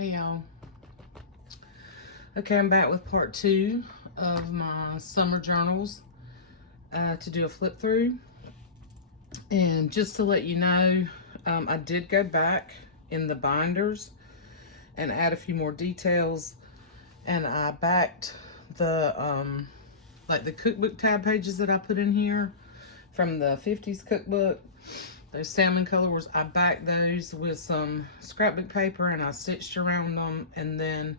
Hey y'all. Okay, I'm back with part 2 of my summer journals to do a flip through. And just to let you know, I did go back in the binders and add a few more details. And I backed the like the cookbook tab pages that I put in here from the 50s cookbook. Those salmon colors, I backed those with some scrapbook paper and I stitched around them, and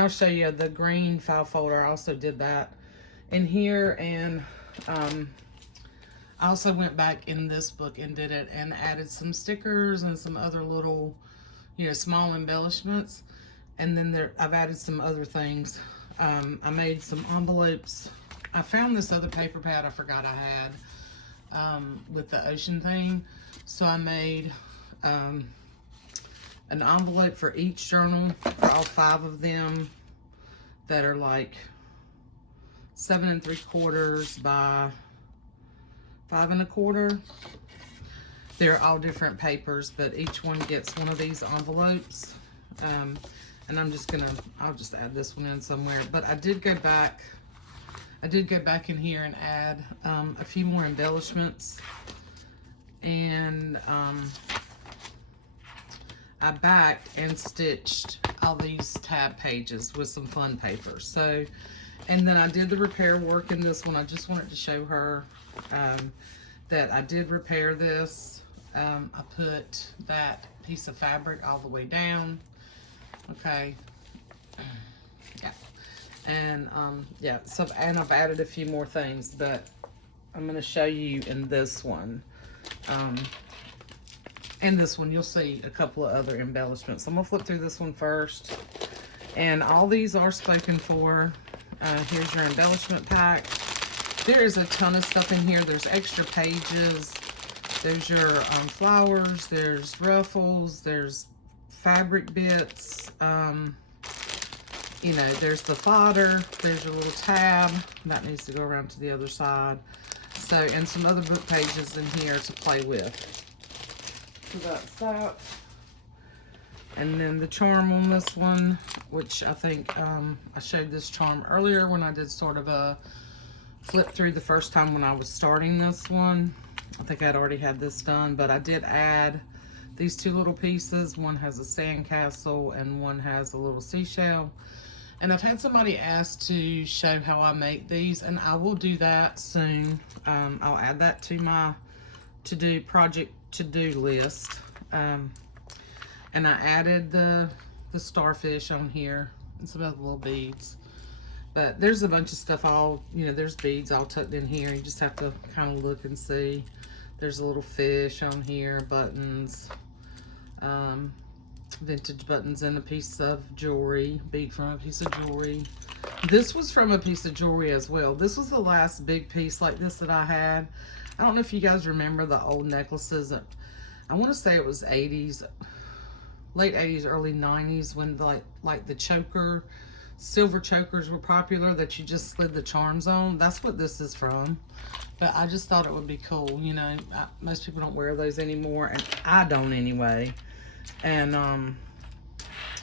I'll show you the green file folder. I also did that in here, and I also went back in this book and did it and added some stickers and some other little, small embellishments. And then I've added some other things. I made some envelopes. I found this other paper pad I forgot I had with the ocean thing. So I made an envelope for each journal for all 5 of them that are like 7 3/4 by 5 1/4. They're all different papers, but each one gets one of these envelopes. And I'll just add this one in somewhere. But I did go back in here and add a few more embellishments. And I backed and stitched all these tab pages with some fun paper. So, and then I did the repair work in this one. I just wanted to show her that I did repair this. I put that piece of fabric all the way down. Okay. Yeah. And yeah, so, and I've added a few more things, but I'm going to show you in this one. And this one, you'll see a couple of other embellishments. I'm going to flip through this one first. And all these are spoken for. Here's your embellishment pack. There is a ton of stuff in here. There's extra pages. There's your flowers. There's ruffles. There's fabric bits. There's the fodder. There's your little tab. That needs to go around to the other side. So, and some other book pages in here to play with. So that's that. And then the charm on this one, which I think I showed this charm earlier when I did sort of a flip through the first time when I was starting this one. I think I'd already had this done, but I did add these 2 little pieces. One has a sandcastle and one has a little seashell. And I've had somebody ask to show how I make these, and I will do that soon. I'll add that to my project to-do list. And I added the starfish on here and some other little beads. But there's a bunch of stuff there's beads all tucked in here. You just have to kind of look and see. There's a little fish on here, buttons, vintage buttons, and a piece of jewelry, bead from a piece of jewelry. This was from a piece of jewelry as well. This was the last big piece like this that I had. I don't know if you guys remember the old necklaces. I want to say it was 80s, late 80s, early 90s, when like the choker, silver chokers were popular that you just slid the charms on. That's what this is from. But I just thought it would be cool. Most people don't wear those anymore, and I don't anyway. And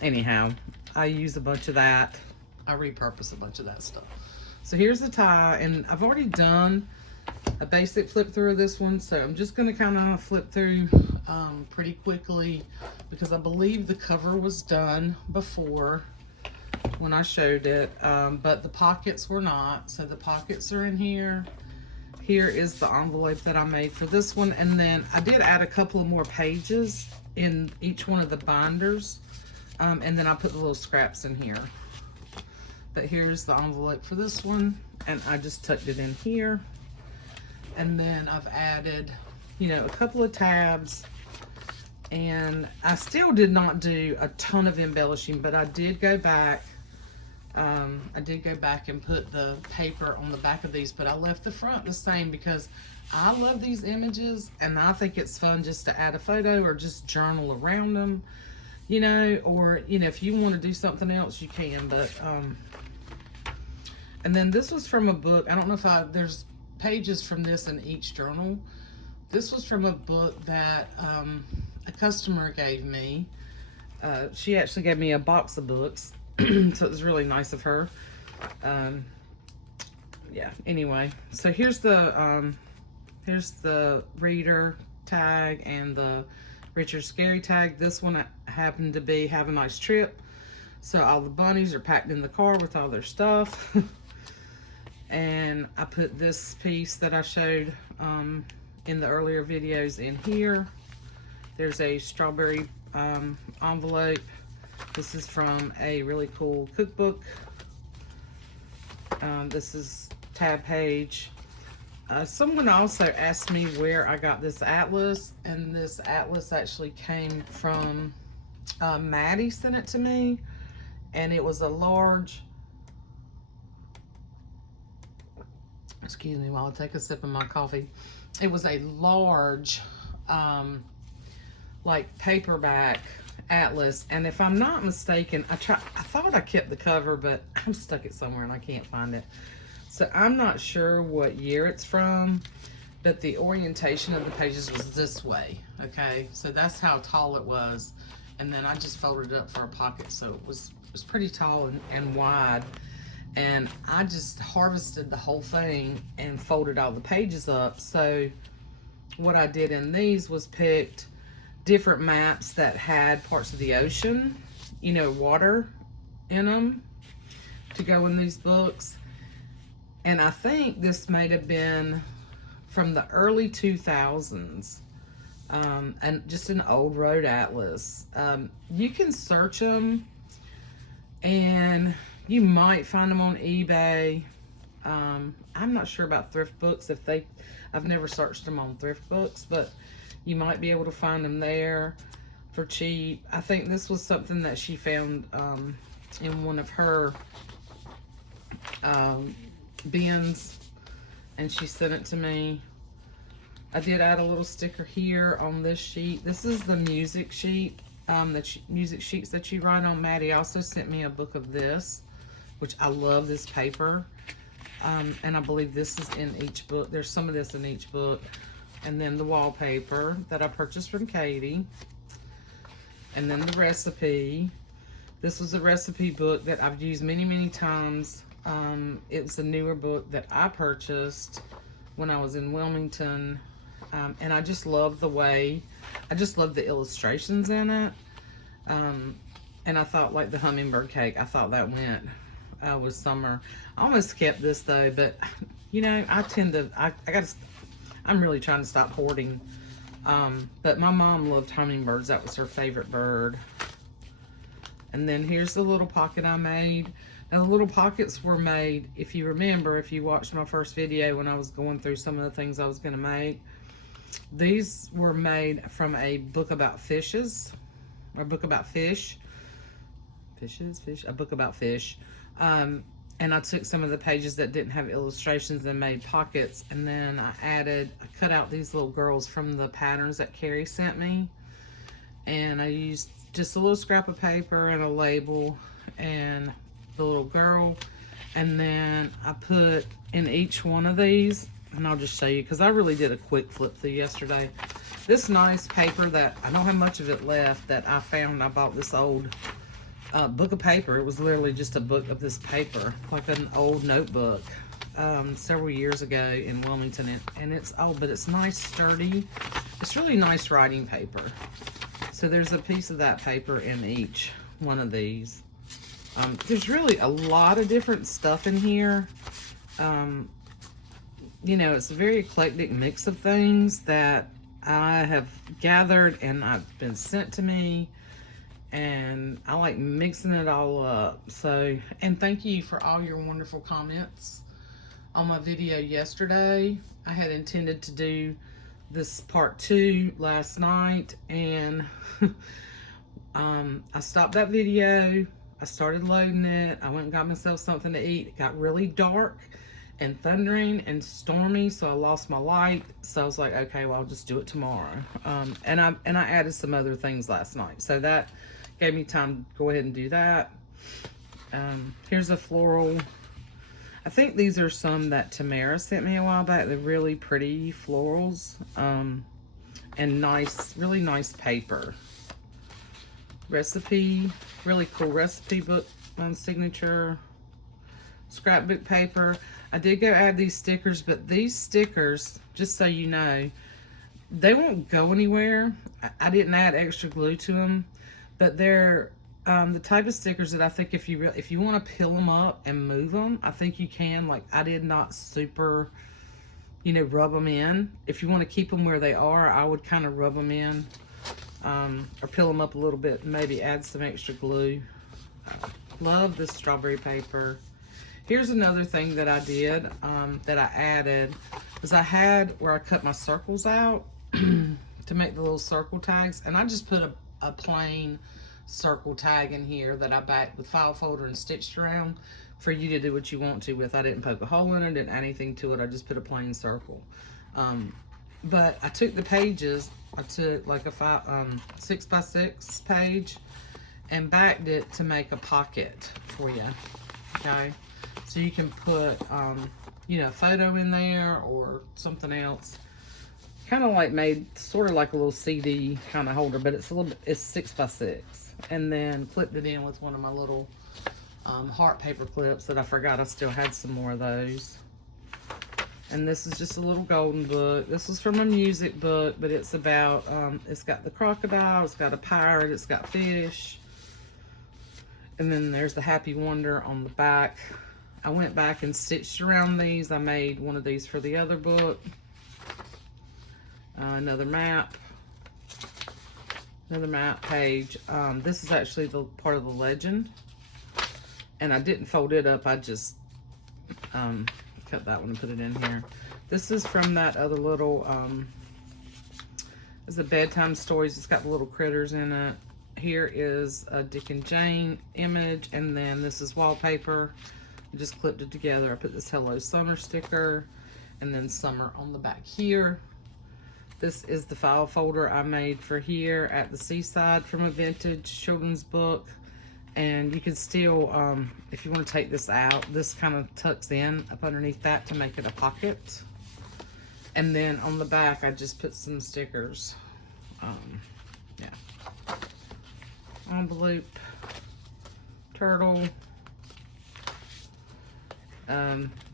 anyhow, I use a bunch of that. I repurpose a bunch of that stuff. So here's the tie, and I've already done a basic flip through of this one, so I'm just going to kind of flip through pretty quickly because I believe the cover was done before when I showed it, but the pockets were not. So the pockets are in here. Here is the envelope that I made for this one, and then I did add a couple of more pages in each one of the binders, and then I put the little scraps in here. But here's the envelope for this one, and I just tucked it in here. And then I've added, a couple of tabs, and I still did not do a ton of embellishing, but I did go back. And put the paper on the back of these, but I left the front the same because I love these images, and I think it's fun just to add a photo or just journal around them, or, if you want to do something else, you can. But, and then this was from a book. I don't know if there's pages from this in each journal. This was from a book that a customer gave me. She actually gave me a box of books, so it was really nice of her. Yeah, anyway, so here's the reader tag and the Richard Scarry tag. This one happened to be Have a Nice Trip. So all the bunnies are packed in the car with all their stuff. And I put this piece that I showed in the earlier videos in here. There's a strawberry envelope. This is from a really cool cookbook. This is tab page. Someone also asked me where I got this atlas, and this atlas actually came from Maddie sent it to me, and it was a large, excuse me while I take a sip of my coffee. It was a large like paperback atlas, and if I'm not mistaken, I thought I kept the cover, but I've stuck it somewhere and I can't find it. So I'm not sure what year it's from, but the orientation of the pages was this way, okay? So that's how tall it was. And then I just folded it up for a pocket, so it was pretty tall and wide. And I just harvested the whole thing and folded all the pages up. So what I did in these was picked different maps that had parts of the ocean, you know, water in them, to go in these books. And I think this might have been from the early 2000s, and just an old road atlas. You can search them, and you might find them on eBay. I'm not sure about thrift books. I've never searched them on thrift books, but you might be able to find them there for cheap. I think this was something that she found in one of her bins, and she sent it to me. I did add a little sticker here on this sheet. This is the music sheet, music sheets that you write on. Maddie also sent me a book of this, which I love this paper. And I believe this is in each book. There's some of this in each book. And then the wallpaper that I purchased from Katie. And then the recipe. This was a recipe book that I've used many, many times. It's a newer book that I purchased when I was in Wilmington. And I just love the way, I just love the illustrations in it. And I thought, like the hummingbird cake, I thought that went with summer. I almost kept this though, but you know, I'm really trying to stop hoarding. But my mom loved hummingbirds. That was her favorite bird. And then here's the little pocket I made. Now the little pockets were made, if you remember, if you watched my first video when I was going through some of the things I was going to make, these were made from a book about fishes, or a book about fish. A book about fish. And I took some of the pages that didn't have illustrations and made pockets, and then I cut out these little girls from the patterns that Carrie sent me, and I used just a little scrap of paper and a label and the little girl, and then I put in each one of these, and I'll just show you because I really did a quick flip through yesterday. This nice paper that I don't have much of it left that I found. I bought this old book of paper. It was literally just a book of this paper, like an old notebook, several years ago in Wilmington, and it's old, but it's nice, sturdy. It's really nice writing paper. So there's a piece of that paper in each one of these. There's really a lot of different stuff in here. You know, it's a very eclectic mix of things that I have gathered and I've been sent to me. And I like mixing it all up. So, and thank you for all your wonderful comments on my video yesterday. I had intended to do this part 2 last night, and I stopped that video. I started loading it. I went and got myself something to eat. It got really dark and thundering and stormy, so I lost my light. So I was like, okay, well, I'll just do it tomorrow. And I added some other things last night, so that gave me time to go ahead and do that. Here's a floral. I think these are some that Tamara sent me a while back. They're really pretty florals, and nice, really nice paper. recipe, really cool recipe book on signature, scrapbook paper. I did go add these stickers, but these stickers, just so you know, they won't go anywhere. I didn't add extra glue to them, but they're the type of stickers that I think if you want to peel them up and move them, I think you can. Like, I did not super, rub them in. If you want to keep them where they are, I would kind of rub them in, or peel them up a little bit and maybe add some extra glue. Love this strawberry paper. Here's another thing that I did, that I added, is I had where I cut my circles out to make the little circle tags, and I just put a plain circle tag in here that I backed with file folder and stitched around for you to do what you want to with. I didn't poke a hole in it, didn't add anything to it. I just put a plain circle. But I took the pages, I took like a 6x6 page and backed it to make a pocket for you, okay? So you can put, a photo in there or something else. Kind of like made sort of like a little CD kind of holder, but it's 6x6. And then clipped it in with one of my little heart paper clips that I forgot I still had some more of those. And this is just a little golden book. This is from a music book, but it's about, it's got the crocodile, it's got a pirate, it's got fish. And then there's the Happy Wonder on the back. I went back and stitched around these. I made one of these for the other book. Another map page. This is actually the part of the legend, and I didn't fold it up. I just cut that one and put it in here. This is from that other little, it's a bedtime stories. It's got the little critters in it. Here is a Dick and Jane image, and then this is wallpaper. I just clipped it together. I put this Hello Summer sticker, and then summer on the back here. This is the file folder I made for here at the seaside from a vintage children's book. And you can still, if you want to take this out, this kind of tucks in up underneath that to make it a pocket. And then on the back, I just put some stickers. Yeah. Envelope, turtle,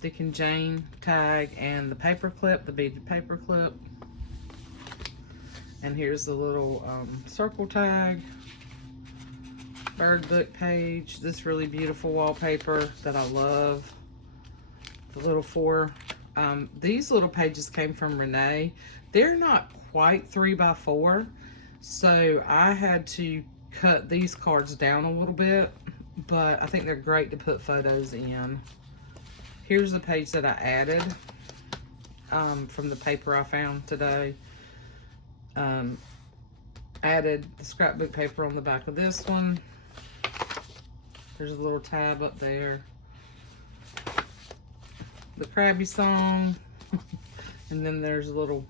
Dick and Jane tag, and the paper clip, the beaded paper clip. And here's the little circle tag, bird book page, this really beautiful wallpaper that I love. The little these little pages came from Renee. They're not quite 3x4, so I had to cut these cards down a little bit, but I think they're great to put photos in. Here's the page that I added from the paper I found today. Added the scrapbook paper on the back of this one. There's a little tab up there. The Krabby song. And then there's a little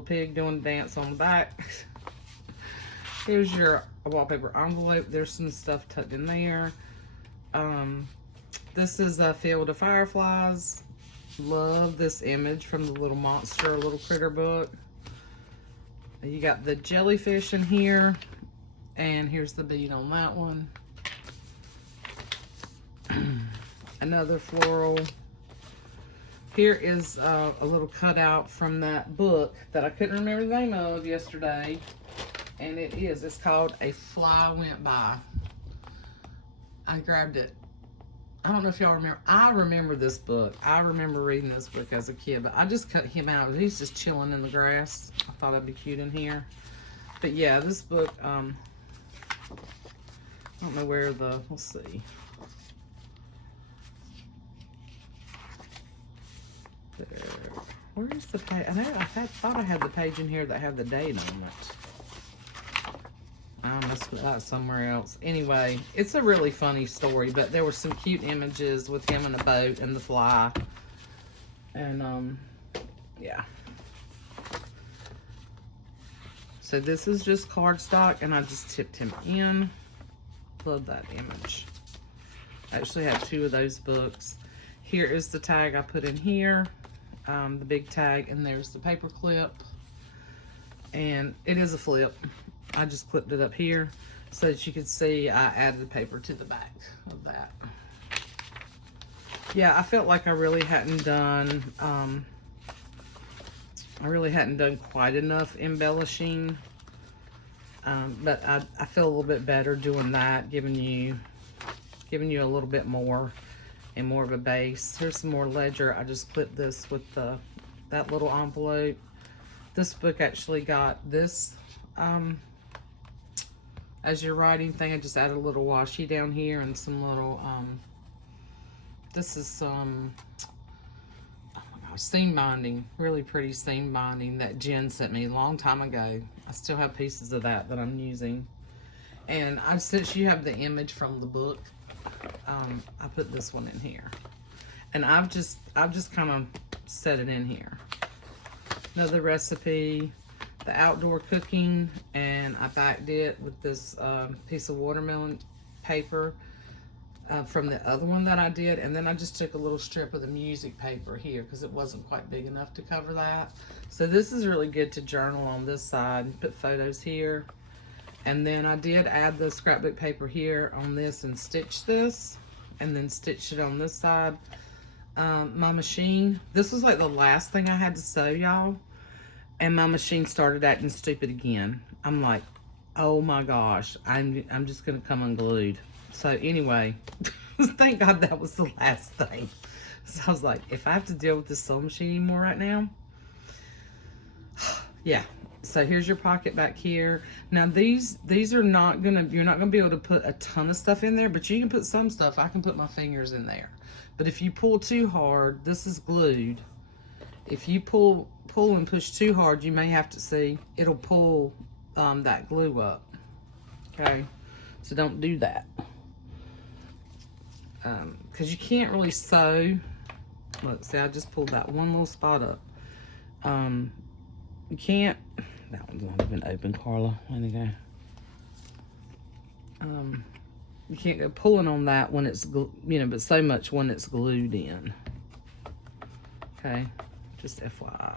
pig doing a dance on the back. Here's your wallpaper envelope. There's some stuff tucked in there. This is a Field of Fireflies. Love this image from the Little Monster, Little Critter book. You got the jellyfish in here, and here's the bead on that one. Another floral. Here is a little cutout from that book that I couldn't remember the name of yesterday, and it's called A Fly Went By. I grabbed it. I don't know if y'all remember. I remember this book. I remember reading this book as a kid, but I just cut him out. He's just chilling in the grass. I thought it'd be cute in here. But yeah, this book, I don't know where let's see. There. Where's the page? I thought I had the page in here that had the date on it. I must put that somewhere else. Anyway, it's a really funny story, but there were some cute images with him in a boat and the fly. And, yeah. So this is just cardstock, and I just tipped him in. Love that image. I actually have 2 of those books. Here is the tag I put in here, the big tag, and there's the paper clip. And it is a flip. I just clipped it up here so that you could see I added the paper to the back of that. Yeah, I felt like I really hadn't done quite enough embellishing. But I feel a little bit better doing that, giving you a little bit more and more of a base. Here's some more ledger. I just clipped this with that little envelope. This book actually got this as your writing thing. I just added a little washi down here and some little this is some, oh my gosh, seam binding, really pretty seam binding that Jen sent me a long time ago. I still have pieces of that I'm using. And since you have the image from the book, I put this one in here. And I've just kind of set it in here. Another recipe, the outdoor cooking, and I backed it with this piece of watermelon paper from the other one that I did. And then I just took a little strip of the music paper here because it wasn't quite big enough to cover that. So this is really good to journal on this side. Put photos here. And then I did add the scrapbook paper here on this and stitch this. And then stitch it on this side. My machine, this was like the last thing I had to sew, y'all. And my machine started acting stupid again. I'm like, oh my gosh, I'm just gonna come unglued. So anyway, thank God that was the last thing. So I was like, if I have to deal with this sewing machine anymore right now, yeah. So here's your pocket back here. Now these are not gonna, you're not gonna be able to put a ton of stuff in there, but you can put some stuff. I can put my fingers in there. But if you pull too hard, this is glued. If you pull and push too hard, you may have to see, it'll pull that glue up. Okay, so don't do that. Because you can't really sew. Look, see, I just pulled that one little spot up. You can't, that one's not even open, Carla. Let me go. You can't go pulling on that when it's, you know, but so much when it's glued in. Okay, just FYI.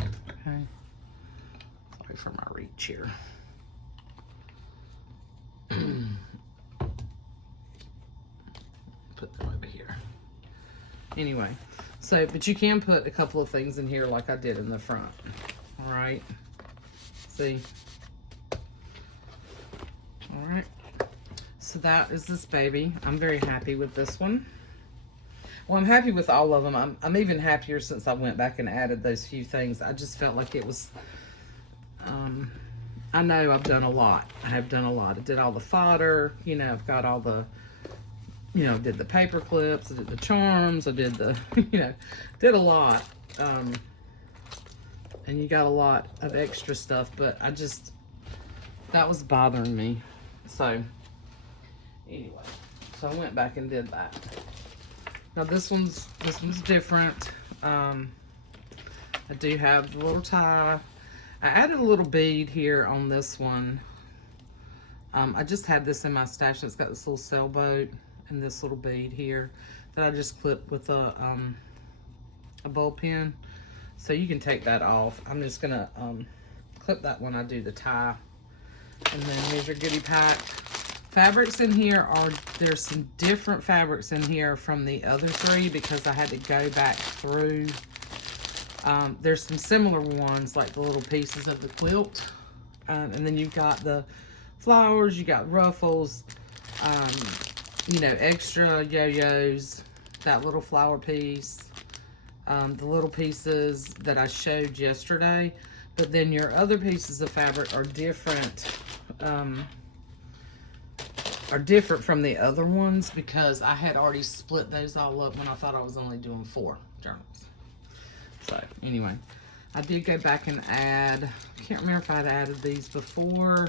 Okay, sorry for my reach here. Put them over here. Anyway, so, but you can put a couple of things in here like I did in the front. All right, see? All right, so that is this baby. I'm very happy with this one. Well, I'm happy with all of them. I'm even happier since I went back and added those few things. I just felt like it was, I know I've done a lot. I have done a lot. I did all the fodder, you know, I've got all the, you know, did the paper clips, I did the charms, I did the, you know, did a lot. And you got a lot of extra stuff, but I just, that was bothering me. So, anyway, so I went back and did that. Now this one's different. I do have the little tie. I added a little bead here on this one. I just had this in my stash. It's got this little sailboat and this little bead here that I just clipped with a ball pin. So you can take that off. I'm just gonna clip that when I do the tie. And then here's your goodie pack. Fabrics in here are, there's some different fabrics in here from the other three because I had to go back through. There's some similar ones like the little pieces of the quilt. And then you've got the flowers, you got ruffles, you know, extra yo-yos, that little flower piece, the little pieces that I showed yesterday. But then your other pieces of fabric are different. Are different from the other ones because I had already split those all up when I thought I was only doing 4 journals. So anyway, I did go back and add, I can't remember if I'd added these before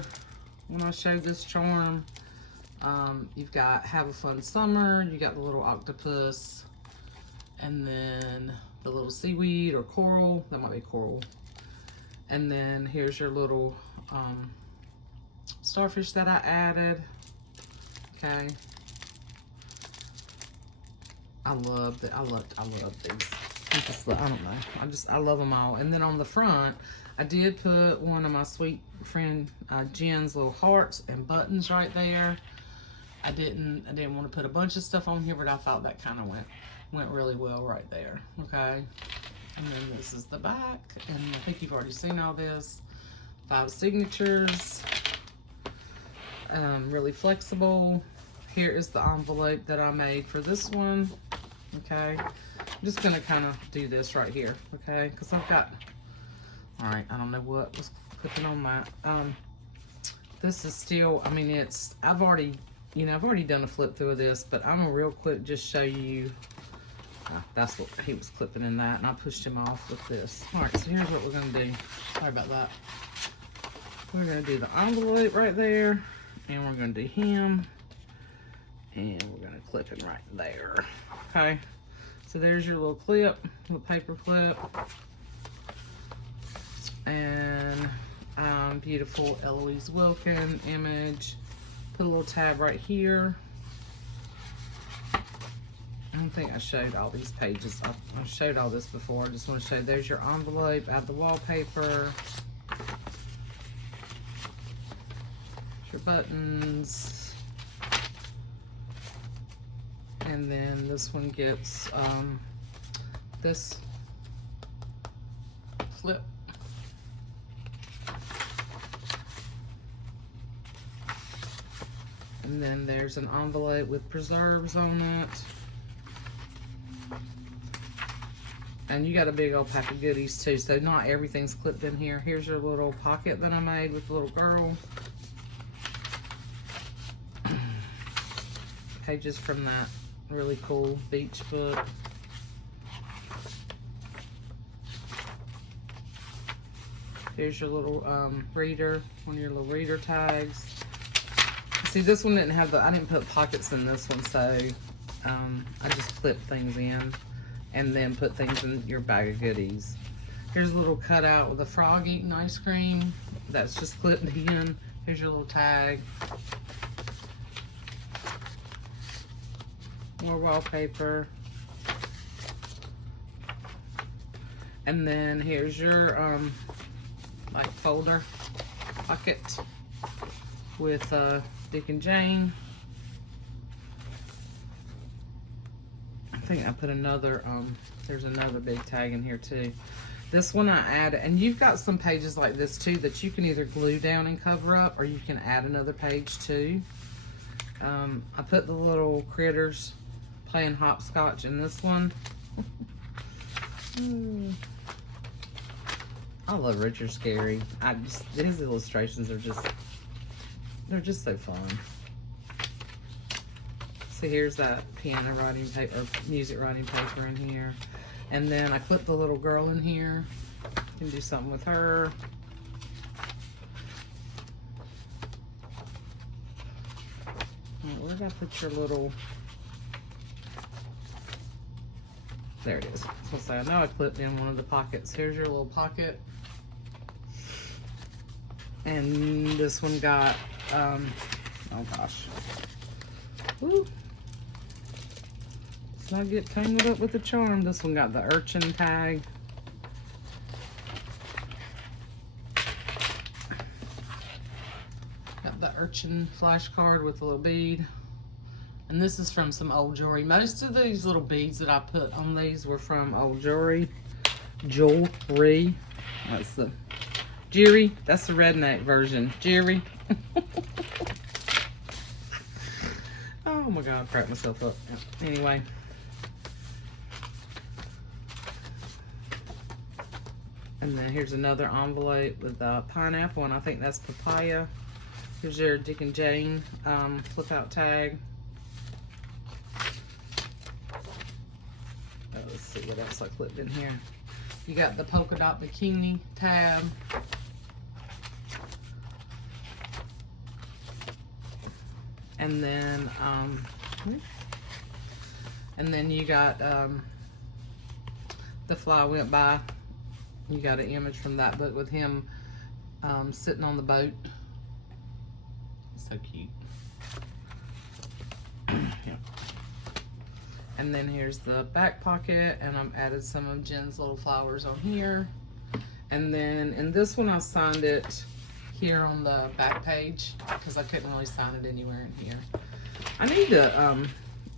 when I showed this charm. You've got Have a Fun Summer, you got the little octopus, and then the little seaweed or coral, that might be coral. And then here's your little starfish that I added. Okay. I love these. I don't know. I love them all. And then on the front, I did put one of my sweet friend Jen's little hearts and buttons right there. I didn't want to put a bunch of stuff on here, but I thought that kind of went really well right there. Okay. And then this is the back, and I think you've already seen all this. 5 signatures. Really flexible. Here is the envelope that I made for this one. Okay. I'm just gonna kind of do this right here. Okay, because I've got. All right. I don't know what was clicking on that. This is still. I mean, it's. I've already done a flip through of this, but I'm gonna real quick just show you. That's what he was clipping in that, and I pushed him off with this. All right, so here's what we're gonna do. Sorry about that. We're gonna do the envelope right there, and we're gonna do him, and we're gonna clip him right there. Okay, so there's your little clip, little paper clip, and beautiful Eloise Wilkin image. Put a little tab right here. I don't think I showed all these pages. I showed all this before. I just want to show, there's your envelope, add the wallpaper, your buttons, and then this one gets this flip. And then there's an envelope with preserves on it. And you got a big old pack of goodies too, so not everything's clipped in here. Here's your little pocket that I made with the little girl. Pages from that really cool beach book. Here's your little reader, one of your little reader tags. See, this one didn't have I didn't put pockets in this one, so I just clipped things in. And then put things in your bag of goodies. Here's a little cutout with a frog eating ice cream. That's just clipped in. Here's your little tag. More wallpaper. And then here's your like folder pocket with Dick and Jane. I think I put another, there's another big tag in here too. This one I added, and you've got some pages like this too that you can either glue down and cover up, or you can add another page too. I put the little critters playing hopscotch in this one. I love Richard Scarry. His illustrations are they're just so fun. So here's that piano writing paper, or music writing paper in here. And then I put the little girl in here. You can do something with her. Right, where did I put your little... There it is. So I know I clipped in one of the pockets. Here's your little pocket. And this one got, oh gosh. Ooh. Let's not get tangled up with the charm. This one got the urchin tag. Got the urchin flashcard with a little bead. And this is from some old jewelry. Most of these little beads that I put on these were from old jewelry. That's the Jerry. That's the redneck version. Jerry. Oh my God, I cracked myself up. Anyway. And then here's another envelope with a pineapple, and I think that's papaya. Here's your Dick and Jane flip out tag. Let's see what else I clipped in here. You got the polka dot bikini tab. And then you got The Fly Went By. You got an image from that book with him sitting on the boat. So cute. Yeah. And then here's the back pocket, and I'm added some of Jen's little flowers on here. And then in this one, I signed it here on the back page because I couldn't really sign it anywhere in here. I need to,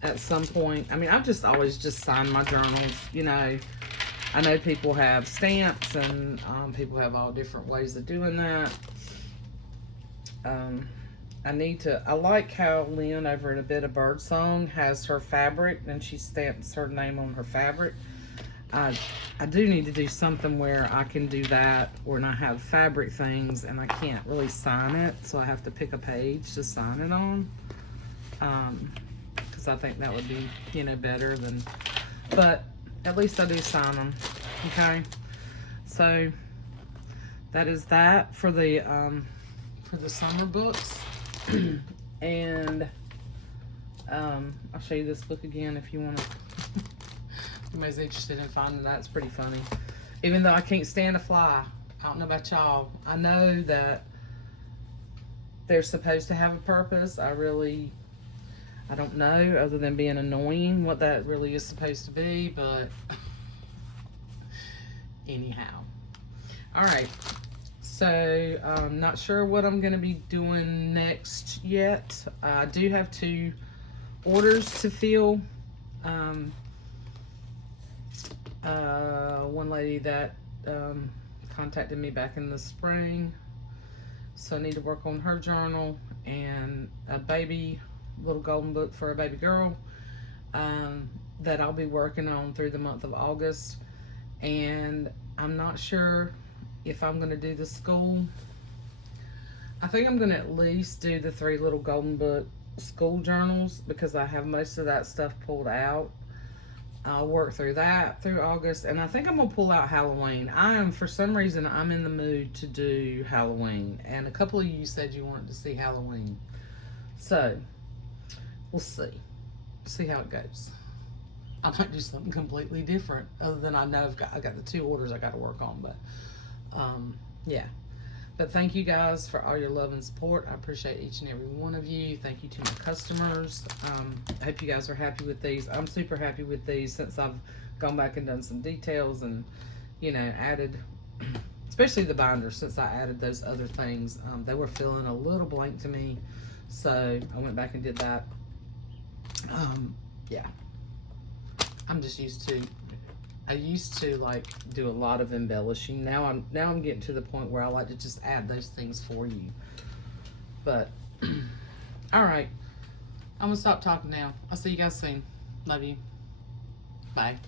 at some point, I mean, I've just always just signed my journals, you know. I know people have stamps and people have all different ways of doing that. I like how Lynn over at A Bit of Birdsong has her fabric and she stamps her name on her fabric. I do need to do something where I can do that when I have fabric things and I can't really sign it, so I have to pick a page to sign it on. Because I think that would be, you know, better than, but at least I do sign them. Okay, so that is that for the summer books. And I'll show you this book again if you want to. Anybody's interested in finding that. It's pretty funny. Even though I can't stand a fly. I don't know about y'all. I know that they're supposed to have a purpose. I don't know, other than being annoying, what that really is supposed to be, but anyhow. Alright. So, I'm not sure what I'm going to be doing next yet. I do have 2 orders to fill. One lady that contacted me back in the spring, so I need to work on her journal, and a little golden book for a baby girl that I'll be working on through the month of August. And I'm not sure if I'm going to do the school. I think I'm going to at least do the 3 little golden book school journals because I have most of that stuff pulled out. I'll work through that through August, and I think I'm gonna pull out Halloween. For some reason, I'm in the mood to do Halloween, and a couple of you said you wanted to see Halloween, so we'll see how it goes. I might do something completely different, other than I know I got the 2 orders I got to work on, but yeah. But thank you guys for all your love and support. I appreciate each and every one of you. Thank you to my customers. I hope you guys are happy with these. I'm super happy with these since I've gone back and done some details and, you know, added, especially the binders, since I added those other things. They were feeling a little blank to me, so I went back and did that. Yeah. I used to like do a lot of embellishing. Now I'm getting to the point where I like to just add those things for you. But all right, I'm gonna stop talking now. I'll see you guys soon. Love you. Bye.